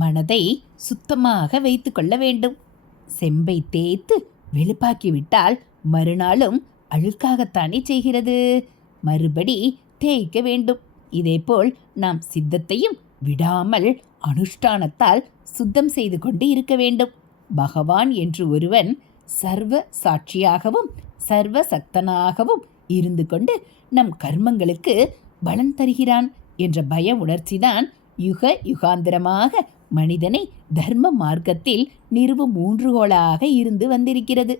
மனதை சுத்தமாக வைத்து கொள்ள வேண்டும். செம்பை தேய்த்து வெளுப்பாக்கிவிட்டால் மறுநாளும் அழுக்காகத்தானே செய்கிறது. மறுபடி தேய்க்க வேண்டும். இதேபோல் நாம் சித்தத்தையும் விடாமல் அனுஷ்டானத்தால் சுத்தம் செய்து கொண்டு இருக்க வேண்டும். பகவான் என்று ஒருவன் சர்வ சாட்சியாகவும் சர்வ சக்தனாகவும் இருந்து கொண்டு நம் கர்மங்களுக்கு பலன் தருகிறான் என்ற பய உணர்ச்சிதான் யுக யுகாந்திரமாக மனிதனை தர்ம மார்க்கத்தில் நிறுவும் ஊன்றுகோலாக இருந்து வந்திருக்கிறது.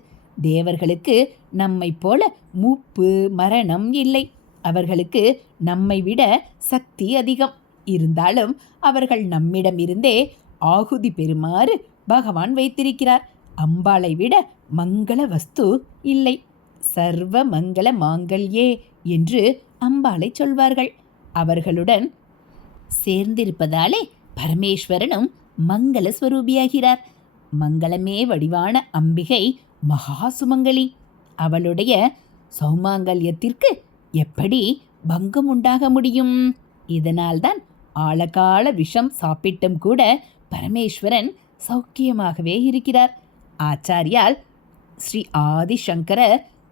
தேவர்களுக்கு நம்மை போல மூப்பு மரணம் இல்லை. அவர்களுக்கு நம்மை விட சக்தி அதிகம். இருந்தாலும் அவர்கள் நம்மிடமிருந்தே ஆகுதி பெறுமாறு பகவான் வைத்திருக்கிறார். அம்பாளை விட மங்கள வஸ்து இல்லை. சர்வ மங்கள மாங்கல்யே என்று அம்பாளை சொல்வார்கள். அவர்களுடன் சேர்ந்திருப்பதாலே பரமேஸ்வரனும் மங்கள ஸ்வரூபியாகிறார். மங்களமே வடிவான அம்பிகை மகா சுமங்கலி. அவளுடைய சௌமாங்கல்யத்திற்கு எப்படி பங்கம் உண்டாக முடியும்? இதனால்தான் ஆழகால விஷம் சாப்பிட்டும் கூட பரமேஸ்வரன் சௌக்கியமாகவே இருக்கிறார். ஆச்சாரியால் ஸ்ரீ ஆதிசங்கர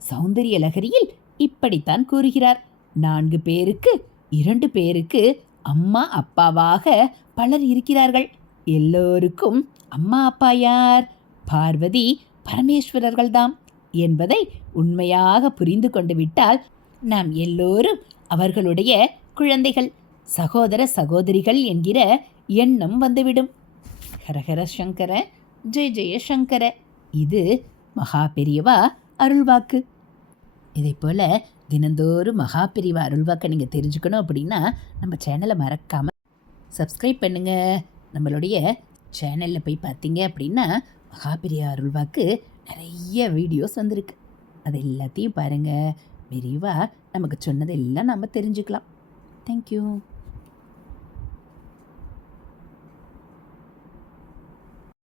சௌந்தரிய லகரியில் இப்படித்தான் கூறுகிறார். 4 பேருக்கு 2 பேருக்கு அம்மா அப்பாவாக பலர் இருக்கிறார்கள். எல்லோருக்கும் அம்மா அப்பா யார்? பார்வதி பரமேஸ்வரர்கள்தாம் என்பதை உண்மையாக புரிந்து கொண்டு விட்டால் நாம் எல்லோரும் அவர்களுடைய குழந்தைகள், சகோதர சகோதரிகள் என்கிற எண்ணம் வந்துவிடும். ஹரஹர சங்கர, ஜெய ஜெய சங்கர. இது மகா பெரியவா அருள்வாக்கு. இதை போல் தினந்தோறும் மகா பெரியவா அருள்வாக்கை நீங்கள் தெரிஞ்சுக்கணும் அப்படின்னா நம்ம சேனலை மறக்காமல் சப்ஸ்கிரைப் பண்ணுங்கள். நம்மளுடைய சேனலில் போய் பார்த்தீங்க அப்படின்னா மகா பெரியவா அருள்வாக்கு நிறைய வீடியோஸ் வந்திருக்கு. அது எல்லாத்தையும் பாருங்கள். பெரியவா நமக்கு சொன்னதெல்லாம் நம்ம தெரிஞ்சுக்கலாம். தேங்க்யூ.